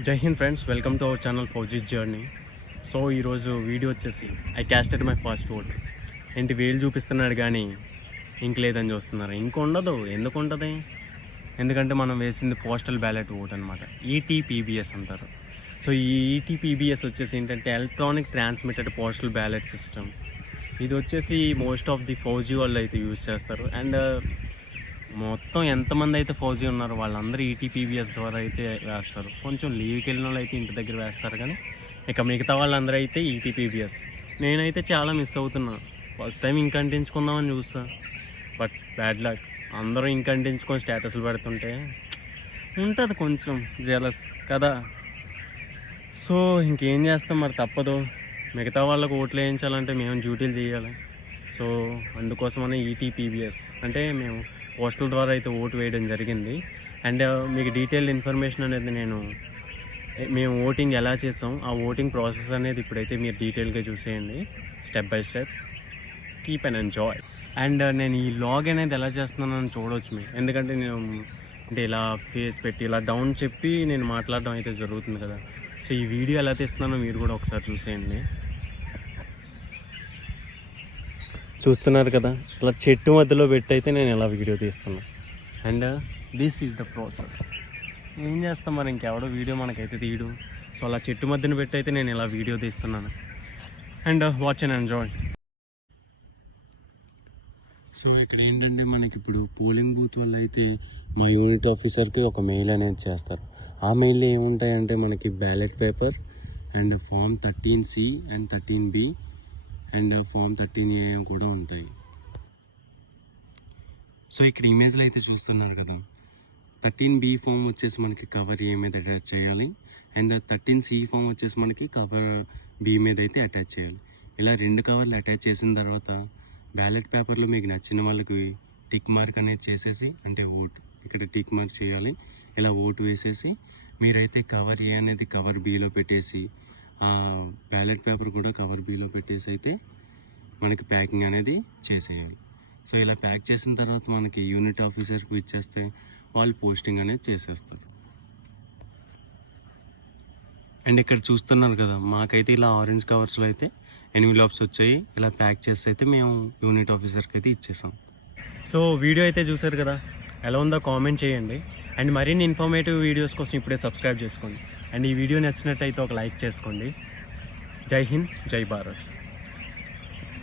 జై Hind friends, welcome to our channel Fauji's journey. So ఈరోజు video వచ్చేసి I casted my first vote. ఏంటి వేలు చూపిస్తున్నాడు కానీ ఇంక లేదని చూస్తున్నారు. ఇంక ఉండదు. ఎందుకు ఉంటుంది? ఎందుకంటే మనం వేసింది పోస్టల్ బ్యాలెట్ ఓట్ అనమాట. ఈటీపీబీఎస్ అంటారు. సో ఈ ఈటీపీబీఎస్ వచ్చేసి ఏంటంటే electronic transmitted postal ballot system. ఇది వచ్చేసి మోస్ట్ ఆఫ్ ది ఫౌజీ వాళ్ళు అయితే యూజ్ చేస్తారు. అండ్ మొత్తం ఎంతమంది అయితే ఫౌజీ ఉన్నారో వాళ్ళందరూ ఈటీపీబీఎస్ ద్వారా అయితే వేస్తారు. కొంచెం లీవ్కి వెళ్ళిన వాళ్ళు అయితే ఇంటి దగ్గర వేస్తారు, కానీ ఇక మిగతా వాళ్ళందరూ అయితే ఈటీపీబీఎస్. నేనైతే చాలా మిస్ అవుతున్నా. ఫస్ట్ టైం ఇంక అంటించుకుందామని చూస్తా, బట్ బ్యాడ్ లక్. అందరూ ఇంక అంటించుకొని స్టేటస్లు పెడుతుంటే ఉంటుంది కొంచెం జెలస్ కదా. సో ఇంకేం చేస్తాం, మరి తప్పదు. మిగతా వాళ్ళకు ఓట్లు వేయించాలంటే మేము డ్యూటీలు చేయాలి. సో అందుకోసమనే ఈటీపీబీఎస్ అంటే పోస్టల్ ద్వారా అయితే ఓటు వేయడం జరిగింది. అండ్ మీకు డీటెయిల్డ్ ఇన్ఫర్మేషన్ అనేది మేము ఓటింగ్ ఎలా చేసాం, ఆ ఓటింగ్ ప్రాసెస్ అనేది ఇప్పుడైతే మీరు డీటెయిల్గా చూసేయండి, step by step. Keep and enjoy. And నేను ఈ లాగ్ అనేది ఎలా చేస్తున్నానని చూడవచ్చు మీరు, ఎందుకంటే నేను అంటే ఇలా ఫేస్ పెట్టి ఇలా డౌన్ చెప్పి నేను మాట్లాడడం అయితే జరుగుతుంది కదా. సో ఈ వీడియో ఎలా తీస్తున్నానో మీరు కూడా ఒకసారి చూసేయండి. చూస్తున్నారు కదా, ఇలా చెట్టు మధ్యలో పెట్టి అయితే నేను ఇలా వీడియో తీస్తున్నాను. And this is the process. ఏం చేస్తాం మరి, ఇంకెవడో వీడియో మనకైతే తీయడు. సో అలా చెట్టు మధ్యన పెట్టి అయితే నేను ఇలా వీడియో తీస్తున్నాను. And watch and enjoy. So ఇక్కడ ఏంటంటే మనకి ఇప్పుడు పోలింగ్ బూత్ వల్ల అయితే మా యూనిట్ ఆఫీసర్కి ఒక మెయిల్ అనేది చేస్తారు. ఆ మెయిల్లో ఏముంటాయంటే మనకి ballot paper and form 13C and 13B and form 13A కూడా ఉంటాయి. సో ఇక్కడ ఇమేజ్లో అయితే చూస్తున్నారు కదా, 13B ఫామ్ వచ్చేసి మనకి కవర్ A మీద అటాచ్ చేయాలి. అండ్ 13C ఫామ్ వచ్చేసి మనకి కవర్ B మీద అయితే అటాచ్ చేయాలి. ఇలా రెండు కవర్లు అటాచ్ చేసిన తర్వాత బ్యాలెట్ పేపర్లో మీకు నచ్చిన వాళ్ళకి టిక్ మార్క్ అనేది చేసేసి, అంటే ఓటు ఇక్కడ టిక్ మార్క్ చేయాలి. ఇలా ఓటు వేసేసి మీరైతే కవర్ A అనేది కవర్ Bలో పెట్టేసి, బ్యాలెట్ పేపర్ కూడా కవర్ Bలో పెట్టేసి అయితే మనకి ప్యాకింగ్ అనేది చేసేయాలి. సో ఇలా ప్యాక్ చేసిన తర్వాత మనకి యూనిట్ ఆఫీసర్కి ఇచ్చేస్తే వాళ్ళు పోస్టింగ్ అనేది చేసేస్తారు. అండ్ ఇక్కడ చూస్తున్నారు కదా, మాకైతే ఇలా ఆరెంజ్ కవర్స్లో అయితే ఎన్విలాప్స్ వచ్చాయి. ఇలా ప్యాక్ చేసి అయితే మేము యూనిట్ ఆఫీసర్కి అయితే ఇచ్చేసాం. సో వీడియో అయితే చూసారు కదా, ఎలా ఉందో కామెంట్ చేయండి. అండ్ మరిన్ని ఇన్ఫర్మేటివ్ వీడియోస్ కోసం ఇప్పుడే సబ్స్క్రైబ్ చేసుకోండి. అండ్ ఈ వీడియో నచ్చినట్టయితే ఒక లైక్ చేసుకోండి. జై హింద్, జై భారత్.